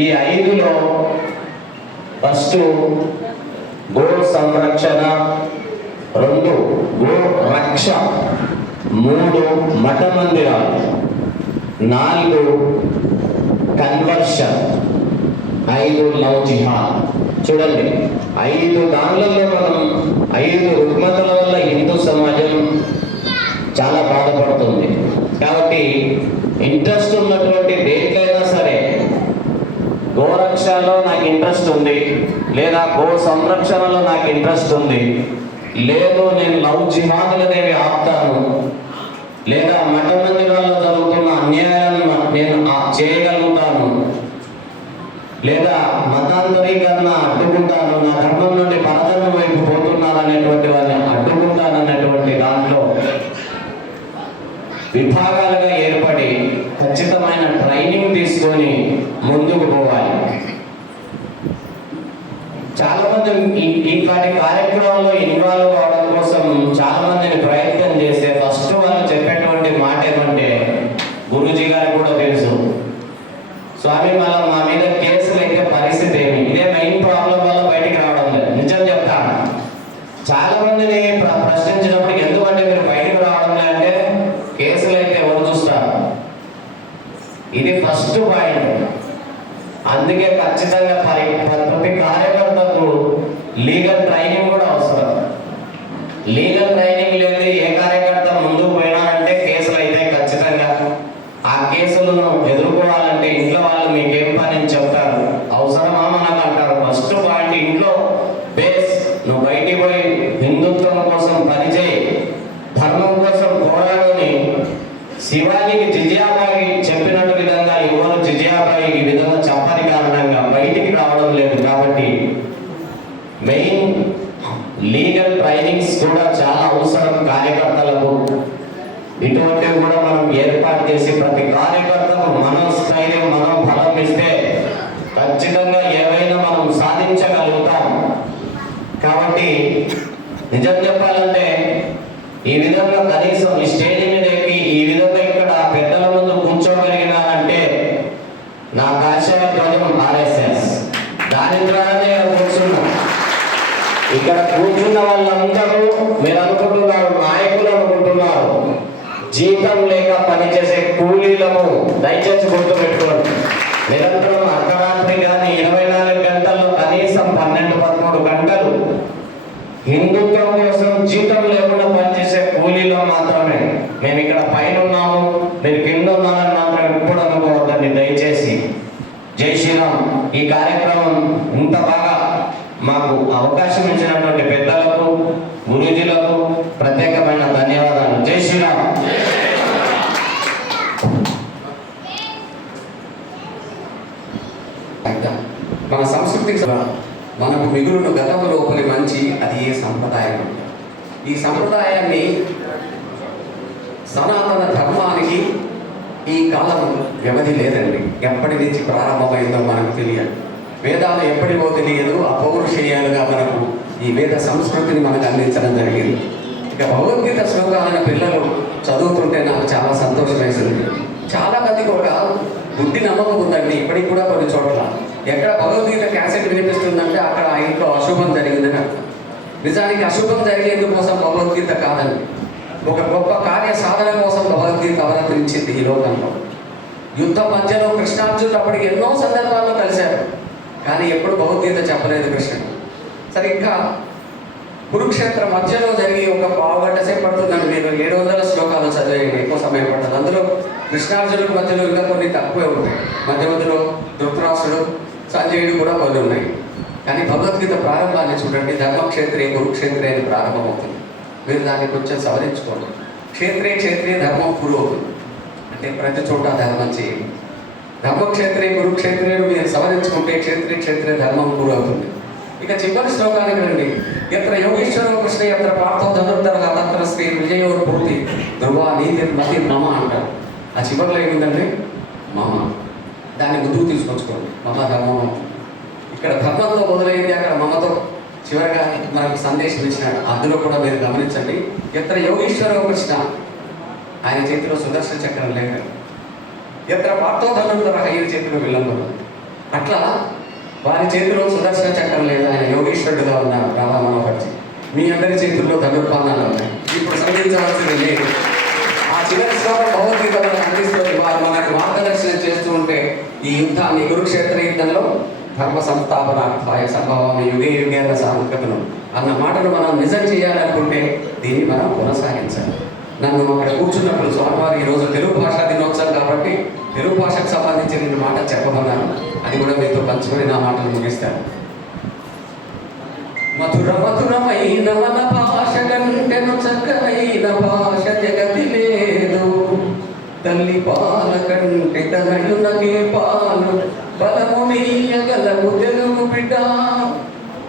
ఈ ఐదులో first go సంరక్షణ రెండు గో రక్ష మూడు మఠ మందిరాలు నాలుగు కన్వర్షన్ ఐదు లవ్ జిహాద్ చూడండి ఐదు దానిలలో మనం ఐదు రుగ్మతల వల్ల హిందూ సమాజం చాలా బాధపడుతుంది. కాబట్టి ఇంట్రెస్ట్ ఉన్నటువంటి దేంట్లైనా సరే గోరక్షలో నాకు ఇంట్రెస్ట్ ఉంది. లేదా గో సంరక్షణలో నాకు ఇంట్రెస్ట్ ఉంది. లేదు నేను లవ్ జిహాదులనేవి ఆపుతాను. లేదా మఠ మందిరాల్లో జరుగుతున్న అన్యాయాలను నేను చేయగలుగుతాను. లేదా మతాంతరీకరణ అడ్డుకుంటాను. నా ధర్మం నుండి పరధర్మం వైపు పోతున్నారు అనేటువంటి వారిని అడ్డుకుంటాను అనేటువంటి దాంట్లో విభాగాలుగా ఏర్పడి ఖచ్చితమైన ట్రైనింగ్ తీసుకొని ముందుకు పోవాలి. చాలా మంది ఇట్లాంటి కార్యక్రమాల్లో ఇన్వాల్వ్ అవడం కోసం చాలా మందిని ప్రయత్నం చేస్తే ఫస్ట్ వాళ్ళు చెప్పేటువంటి మాట ఏమంటే గురూజీ గారికి కూడా తెలుసు. స్వామి మళ్ళీ మా మీద కేసులు ఎక్కే పరిస్థితి ఏమి? ఇదే మెయిన్ ప్రాబ్లం వల్ల బయటికి రావడం లేదు. నిజం చెప్తాను. చాలా మందిని ప్రశ్నించినప్పుడు ఎందుకంటే మీరు బయటకు రావడం లేదంటే కేసులు అయితే ఎవరు చూస్తారు? ఇది ఫస్ట్ పాయింట్ అందుకే ఖచ్చితంగా ప్రతి కార్యకర్తకు లీగల్ ట్రైనింగ్ కూడా అవసరం లీగల్ ట్రైనింగ్ లేదు ఏ కార్యకర్త ముందుకు పోయినారంటే కేసులు అయితే ఖచ్చితంగా ఆ కేసులను ఎదుర్కోవాలంటే ఇంట్లో వాళ్ళు మీకేం పని అని చెప్తారు అవసరమా మనకు అంటారు ఫస్ట్ పాయింట్ ఇంట్లో బేస్ నువ్వు బయటికి పోయి హిందుత్వం కోసం పనిచేయి ధర్మం కోసం పోరాడని శివాజీకి జిజియాబాయి చెప్పినట్టు విధంగా ఎవరు జిజియాబాయి ఈ విధంగా చెప్పని కారణంగా బయటికి రావడం లేదు కాబట్టి మెయిన్ లీగల్ ట్రైనింగ్స్ కూడా చాలా అవసరం కార్యకర్తలకు ఇటువంటివి కూడా మనం ఏర్పాటు చేసి ప్రతి కార్యకర్తకు మనం స్థైర్యం మనం బలం ఇస్తే ఖచ్చితంగా ఏవైనా మనం సాధించగలుగుతాం కాబట్టి నిజం చెప్పాలంటే ఈ విధంగా కనీసం ఈ స్టేజ్ మీద ఎక్కి ఈ విధంగా ఇక్కడ పెద్దల ముందు కూర్చోగలిగినానంటే నా కాషాయ ధ్వజం ఆర్ఎస్ఎస్ దాని ద్వారానే ఇక్కడ ఇక్కడ కూర్చున్న వాళ్ళందరూ మీరు అనుకుంటున్నారు నాయకులు అనుకుంటున్నారు. జీతం లేక పనిచేసే కూలీలము దయచేసి గుర్తు పెట్టుకోండి నిరంతరం అర్ధరాత్రి కానీ ఇరవై కనీసం పన్నెండు పదమూడు గంటలు హిందుత్వం కోసం జీతం లేకుండా పనిచేసే కూలీలో మాత్రమే మేము ఇక్కడ పైన ఉన్నాము మీరు కింద ఉన్నారని మాత్రం ఎప్పుడు అనుకోవద్దండి. దయచేసి జై శ్రీరామ్. ఈ కార్యక్రమం ఇంత బాగా మాకు అవకాశం ఇచ్చినటువంటి పెద్దలకు గురూజీలకు ప్రత్యేకమైన ధన్యవాదాలు జై శ్రీరామ్ అర్థం. మన సంస్కృతికి మనకు మిగులున్న గతము లోపలి మంచి అది ఏ సంప్రదాయం? ఈ సంప్రదాయాన్ని సనాతన ధర్మానికి ఈ కాలం వ్యవధి లేదండి. ఎప్పటి నుంచి ప్రారంభమైందో మనకు తెలియదు. వేదాలు ఎప్పటివో తెలియదు. అపౌరుషేయాలుగా మనకు ఈ వేద సంస్కృతిని మనకు అందించడం జరిగింది. ఇక భగవద్గీత శ్లోకాలను పిల్లలు చదువుతుంటే నాకు చాలా సంతోషం వేసింది చాలా మందికి ఒక బుద్ధి నమ్మకం ఉందండి. ఇప్పటికి కూడా కొన్ని చోట్ల ఎక్కడ భగవద్గీత క్యాసెట్ వినిపిస్తుందంటే అక్కడ ఆ ఇంట్లో అశుభం జరిగిందని అర్థం. నిజానికి అశుభం జరిగేందుకోసం భగవద్గీత కాదండి. ఒక గొప్ప కార్య సాధన కోసం భగవద్గీత అవతరించింది ఈ లోకంలో. యుద్ధ మధ్యలో కృష్ణార్జునుడు అప్పటికి ఎన్నో సందర్భాల్లో కలిశారు కానీ ఎప్పుడు భగవద్గీత చెప్పలేదు కృష్ణుడు. సరే ఇంకా కురుక్షేత్ర మధ్యలో జరిగి ఒక పావుగంట సేపు పడుతుందండి మీరు ఏడు వందల శ్లోకాలు చదివేయండి ఎక్కువ సమయం పడుతుంది అందులో కృష్ణార్జునుల మధ్యలో ఇంకా కొన్ని తక్కువే ఉంటాయి. మధ్య మధ్యలో ధృతరాష్ట్రుడు సంజయుడు కూడా కొన్ని ఉన్నాయి. కానీ భగవద్గీత ప్రారంభాన్ని చూడండి ధర్మక్షేత్రే కురుక్షేత్రే అని ప్రారంభమవుతుంది. మీరు దాన్ని కొంచెం సవరించుకోండి. క్షేత్రే క్షేత్రే ధర్మం కురు అంటే ప్రతి చోట ధర్మం చేయండి. ధర్మక్షేత్రే కురుక్షేత్రే మీరు సవరించుకుంటే క్షేత్రే క్షేత్రే ధర్మం కురు అవుతుంది. ఇక చివరి శ్లోకానికి రండి. ఎత్ర యోగేశ్వరో కృష్ణ ఎత్ర పార్థ ధనుర్ధర తత్ర శ్రీ విజయోర్ పూర్తి ధ్రువ నీతి మతి మమ అంటారు. ఆ చివరిలో ఏమిందండి? మమ. దాన్ని ముందుకు తీసుకొచ్చుకోండి. మమధర్మం ఇక్కడ ధర్మంతో మొదలైంది అక్కడ మమతో. చివరిగా మనకు సందేశం ఇచ్చినాడు. అందులో కూడా మీరు గమనించండి. ఎత్ర యోగేశ్వరో కృష్ణ ఆయన చేతిలో సుదర్శన చక్రం లేక ఎత్ర పార్థో ధనుర్ధర ఆయన చేతిలో విల్లంబం అట్లా వారి చేతిలో సుదర్శన చక్రం లేదు. ఆయన యోగేశ్వరుడుగా ఉన్న రాధా మనోహర్జీ. మీ అందరి చేతుల్లో ధనుర్పానాలు ఉన్నాయి. ఇప్పుడు సంధించవలసింది లేదు. ఆ చివరి శ్లోకం భగవద్గీత మనకు అందిస్తుంది వారు మనకు మార్గదర్శనం చేస్తూ ఉంటే ఈ యుద్ధాన్ని కురుక్షేత్ర యుద్ధంలో ధర్మ సంస్థాపనార్థాయ సంభవామి యుగే యుగే అన్న సాంకేతను అన్న మాటను మనం నిజం చేయాలనుకుంటే దీన్ని మనం కొనసాగించాలి. నన్ను అక్కడ కూర్చున్నప్పుడు స్వామివారు ఈరోజు తెలుగు భాషా దినోత్సవం కాబట్టి తెలుగు భాషకు సంబంధించిన రెండు మాటలు చెప్పమన్నాను అది కూడా మీతో పంచుకొని నా మాటలు ముగిస్తాను. మధుర మధురమైన మన భాష కంటెను చక్కనైన భాష జగన్ తల్లి పాల కంటే తనయునకే పాలు. బలము నీయగలము తెలుగు బిడ్డ.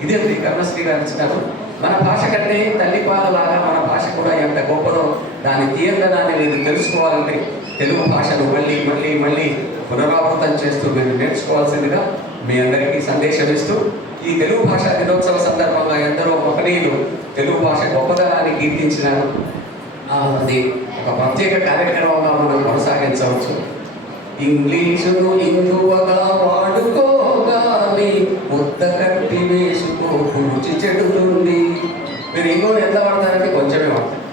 ఇదేంటి కర్ణశ్రీ గారు ఇచ్చినారు మన భాష కంటే తల్లి పాలలాగా మన భాష కూడా ఎంత గొప్పదో దాని తీయదనాన్ని మీరు తెలుసుకోవాలంటే తెలుగు భాషను మళ్ళీ మళ్ళీ మళ్ళీ పునరావృతం చేస్తూ మీరు నేర్చుకోవాల్సిందిగా మీ అందరికీ సందేశం ఇస్తూ ఈ తెలుగు భాష దినోత్సవ సందర్భంగా ఎందరో మహనీయులు తెలుగు భాష గొప్పదనాన్ని కీర్తించినారు. అది ఒక ప్రత్యేక కార్యక్రమంగా మనం కొనసాగించవచ్చు. ఇంగ్లీషును ఇంగువగా వాడుకోగాని ముద్ద కట్టి వేసుకో రుచి చెడుతుంది. మీరు ఇంగువను ఎంత పడతారంటే కొంచెమే వాడతారు.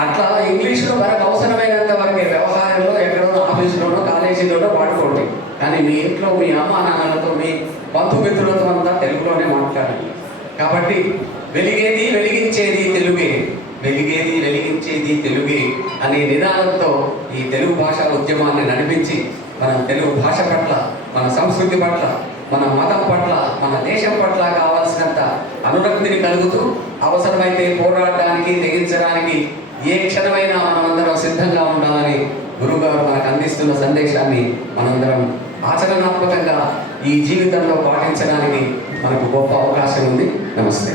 అట్లా ఇంగ్లీష్లో మనకు అవసరమైనంత వరకు వ్యవహారంలో ఎక్కడో ఆఫీసులోనో కాలేజీలోనో వాడుకోండి. కానీ మీ ఇంట్లో మీ అమ్మా నాన్నలతో మీ బంధుమిత్రులతో అంతా తెలుగులోనే మాట్లాడండి. కాబట్టి వెలిగేది వెలిగించేది తెలుగే. వెలిగేది వెలిగించేది తెలుగే అనే నినాదంతో ఈ తెలుగు భాషా ఉద్యమాన్ని నడిపించి మన తెలుగు భాష పట్ల మన సంస్కృతి పట్ల మన మతం పట్ల మన దేశం పట్ల కావాల్సినంత అనురక్తిని కలుగుతూ అవసరమైతే పోరాడడానికి తెగించడానికి ఏ క్షణమైనా మనమందరం సిద్ధంగా ఉండాలని గురువుగారు మనకు అందిస్తున్న సందేశాన్ని మనందరం ఆచరణాత్మకంగా ఈ జీవితంలో పాటించడానికి మనకు గొప్ప అవకాశం ఉంది. నమస్తే.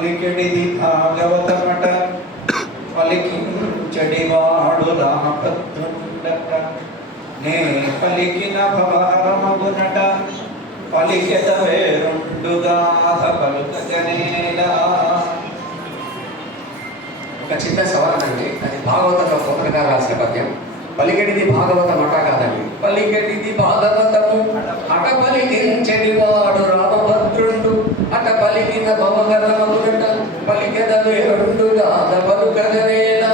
పలికెడిది భాగవతమట పలికించడివాడు రామభద్రుండట నే పలికిన భవహరమగునట పలికెత వేరుండుగాథ పలుకగనేలా ఒక చిన్న సవరణ అండి అది భాగవత స్వతంత్రంగా రాసిన పద్యం. పలికెడిది భాగవతం అట కాదండి పలికెడిది భాగవతము అట పలికించడి అట పలికిన భవహరమగునట పలికెదలు రెండుగా పలుకగనేలా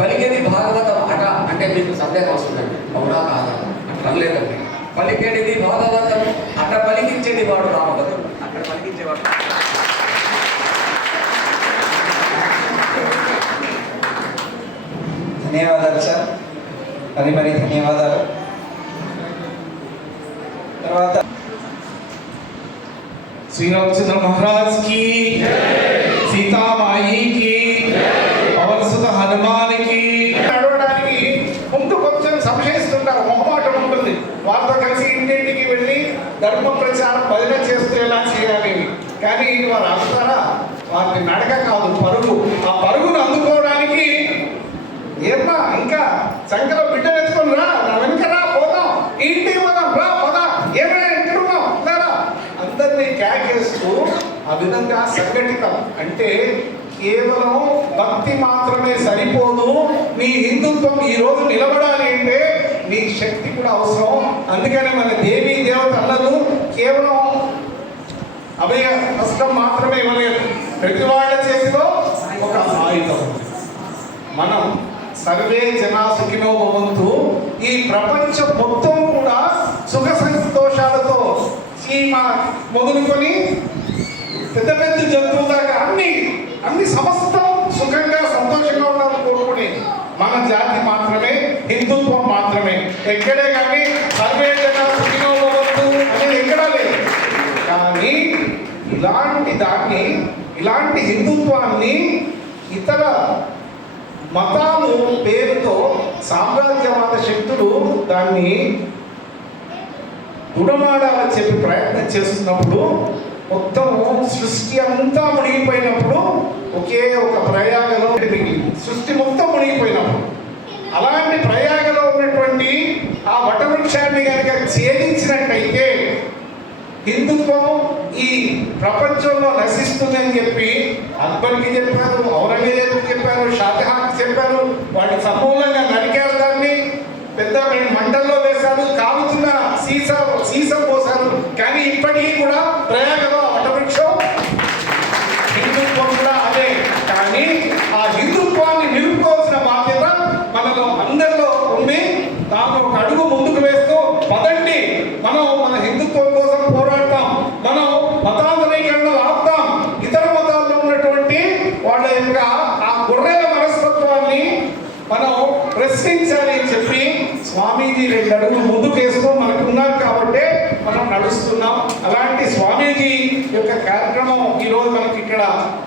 పలికేది భాగవతం అట అంటే మీకు సందేహం వస్తుందండి. అవునా కాదా అట్లా లేదండి భాగవతం అట పలికించేది వాడు అక్కడ పలికించేవాడు. ధన్యవాదాలు సార్. మరి మరి ధన్యవాదాలు. శ్రీ రామచంద్ర మహారాజ్కి సీతామాయి కి పవనసుత హనుమానికి నడవడానికి ముందు కొంచెం సంశయిస్తుంటారు మొహమాటం ఉంటుంది. వారితో కలిసి ఇంటింటికి వెళ్ళి ధర్మ ప్రచారం భజన చేస్తేలా చేయాలి. కానీ వారు అంటారా వారిని నడక కాదు పరుగు. ఆ పరుగును అందుకోవడానికి ఏమ్మా ఇంకా సంఖ్యలో బిడ్డ విధంగా సంఘటితం. అంటే కేవలం భక్తి మాత్రమే సరిపోదు. నీ హిందుత్వం ఈ రోజు నిలబడాలి అంటే నీ శక్తి కూడా అవసరం. అందుకనే మన దేవీ దేవత అన్నలు కేవలం అభయ హస్తం మాత్రమే ఇవ్వలేదు. ప్రతి వాళ్ళ చేతిలో ఒక ఆయుధం మనం సర్వే జనా సుఖినో భవంతు. ఈ ప్రపంచం మొత్తం కూడా సుఖ సంతోషాలతో చీమ మొదలుకొని పెద్ద పెద్ద జంతువు దాకా అన్ని అన్ని సమస్తం సుఖంగా సంతోషంగా ఉండాలని కోరుకునే మన జాతి మాత్రమే హిందుత్వం మాత్రమే. ఎక్కడే కానీ సర్వే జనా సుఖినో అనేది ఎక్కడా లేదు. కానీ ఇలాంటి దాన్ని ఇలాంటి హిందుత్వాన్ని ఇతర మతాలు పేరుతో సామ్రాజ్యవాద శక్తులు దాన్ని గుణమాడాలని చెప్పి ప్రయత్నం చేస్తున్నప్పుడు మొత్తం సృష్టి అంతా మునిగిపోయినప్పుడు ఒకే ఒక ప్రయాగలో సృష్టి మొత్తం మునిగిపోయినప్పుడు. అలాంటి ప్రయాగలో ఉన్నటువంటి ఆ వటవృక్షాన్ని కనుక ఛేదించినట్టయితే హిందుత్వం ఈ ప్రపంచంలో నశిస్తుందని చెప్పి అక్బర్కి చెప్పారు ఔరంగజేబుకి చెప్పారు షాజహాన్కి చెప్పారు. వాటి సమూలంగా నరికారు దాన్ని. పెద్ద మండల్లో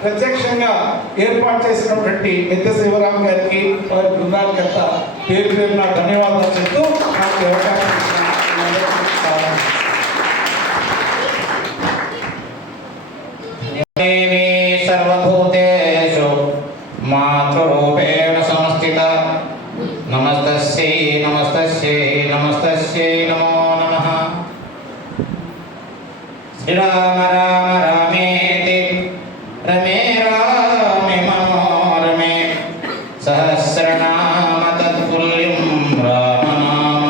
ప్రత్యక్షంగా ఏర్పాటు చేసినటువంటి పెద్ద శివరామ్ గారికి వారి బృందానికంతా పేరు పేరున ధన్యవాదాలు చెప్తూ నాకు అవకాశం సహస్రనామ తత్తుల్యం రామనామ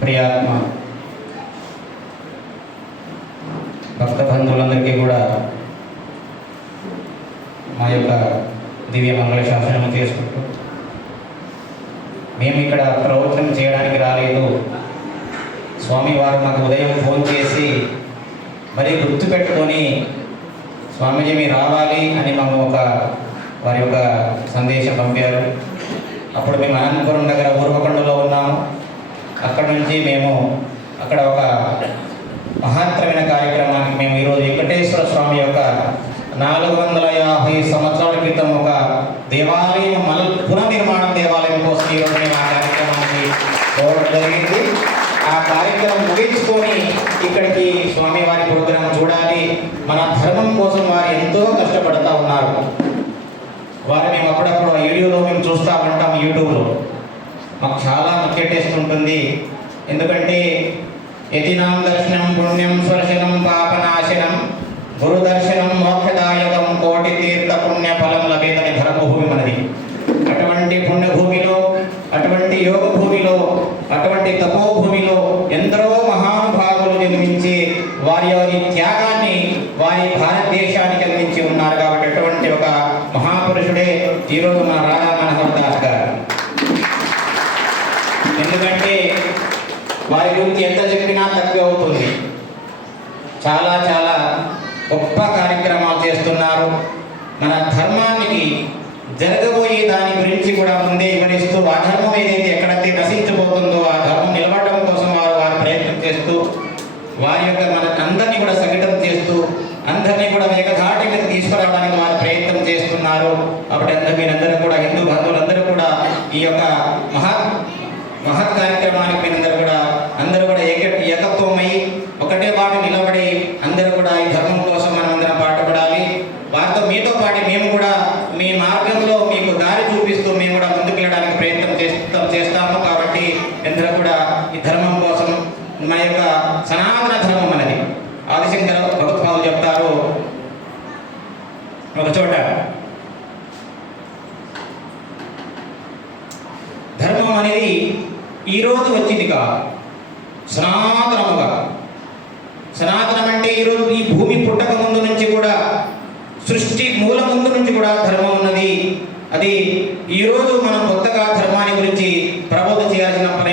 ప్రియాత్మ భక్త బంధువులందరికీ కూడా మా యొక్క దివ్య మంగళ శాసనం చేసుకుంటూ మేము ఇక్కడ ప్రవచనం చేయడానికి రాలేదు. స్వామివారు మాకు ఉదయం ఫోన్ చేసి మరీ గుర్తుపెట్టుకొని స్వామీజీ మీరు రావాలి అని మమ్మల్ని ఒక వారి యొక్క సందేశం పంపారు. అప్పుడు మేము అనంతపురం దగ్గర ఊర్వకొండలో ఉన్నాము. అక్కడ నుంచి మేము అక్కడ ఒక మహత్తరమైన కార్యక్రమానికి మేము ఈరోజు వెంకటేశ్వర స్వామి యొక్క నాలుగు వందల యాభై సంవత్సరాల క్రితం ఒక దేవాలయం మల్ పునర్నిర్మాణం దేవాలయం కోసం ఈరోజు మేము ఆ కార్యక్రమానికి పోవడం జరిగింది. ఆ కార్యక్రమం ముగించుకొని ఇక్కడికి స్వామివారి చూడాలి. మన ధర్మం కోసం వారు ఎంతో కష్టపడతా ఉన్నారు. వారు మేము అప్పుడప్పుడు వీడియోలో మేము చూస్తూ ఉంటాం యూట్యూబ్లో. మాకు చాలా ముఖ్య టేస్ట్ ఉంటుంది. ఎందుకంటే యతినాం దర్శనం పుణ్యం స్వర్శనం పాపనాశనం గురు దర్శనం మోక్షదాయకం కోటి తీర్థ పుణ్య ఫలం లభేదని ధర్మభూమి మనది. అటువంటి పుణ్యభూమిలో అటువంటి యోగ భూమిలో అటువంటి తపోభూమిలో ఎందరో మహా జన్మించి వారి వారి త్యాగాన్ని వారి భారతదేశానికి అందించి ఉన్నారు కాబట్టి అటువంటి ఒక మహాపురుషుడే ఈరోజు మన రాధా మనోహర్ దాస్ గారు ఎందుకంటే వారి గురించి ఎంత చెప్పినా తక్కువ అవుతుంది చాలా చాలా గొప్ప కార్యక్రమాలు చేస్తున్నారు మన ధర్మానికి జరగబోయే దాని గురించి కూడా ముందే వివరిస్తూ ఆ ధర్మం ఏదైతే ఎక్కడైతే నశించబోతుందో ఆ ధర్మం నిలబడడం కోసం వారు వారు ప్రయత్నం చేస్తూ వారి యొక్క మన అందరినీ కూడా సంఘటన చేస్తూ అందరినీ కూడా వేగధాటికి తీసుకురావడానికి వారు ప్రయత్నం చేస్తున్నారు. అప్పుడు అందరూ మీరందరూ కూడా హిందూ బంధువులందరూ కూడా ఈ యొక్క మహా మహత్ కార్యక్రమానికి మీరందరూ కూడా అందరూ కూడా ఏక ఏకత్వమై ఒకటే బాట నిలబడి అందరూ కూడా ఈ ధర్మం కోసం మనం అందరం పాటుపడాలి వారితో మీతో పాటు మేము కూడా మీ మార్గంలో మీకు దారి చూపిస్తూ మేము కూడా ముందుకు వెళ్ళడానికి ప్రయత్నం చేస్తాం చేస్తాము కాబట్టి అందరూ కూడా ఈ ధర్మం కోసం మన యొక్క సనాతన ధర్మం అనేది ఆదిశంకర ప్రభుత్వాలు చెప్తారు. ఒక చోట ధర్మం అనేది ఈరోజు వచ్చింది కాదు. సనాతనముగా. సనాతనం అంటే ఈరోజు ఈ భూమి పుట్టక ముందు నుంచి కూడా సృష్టి మూల ముందు నుంచి కూడా ధర్మం ఉన్నది. అది ఈరోజు మనం కొత్తగా ధర్మాన్ని గురించి ప్రబోధ చేయాల్సిన పని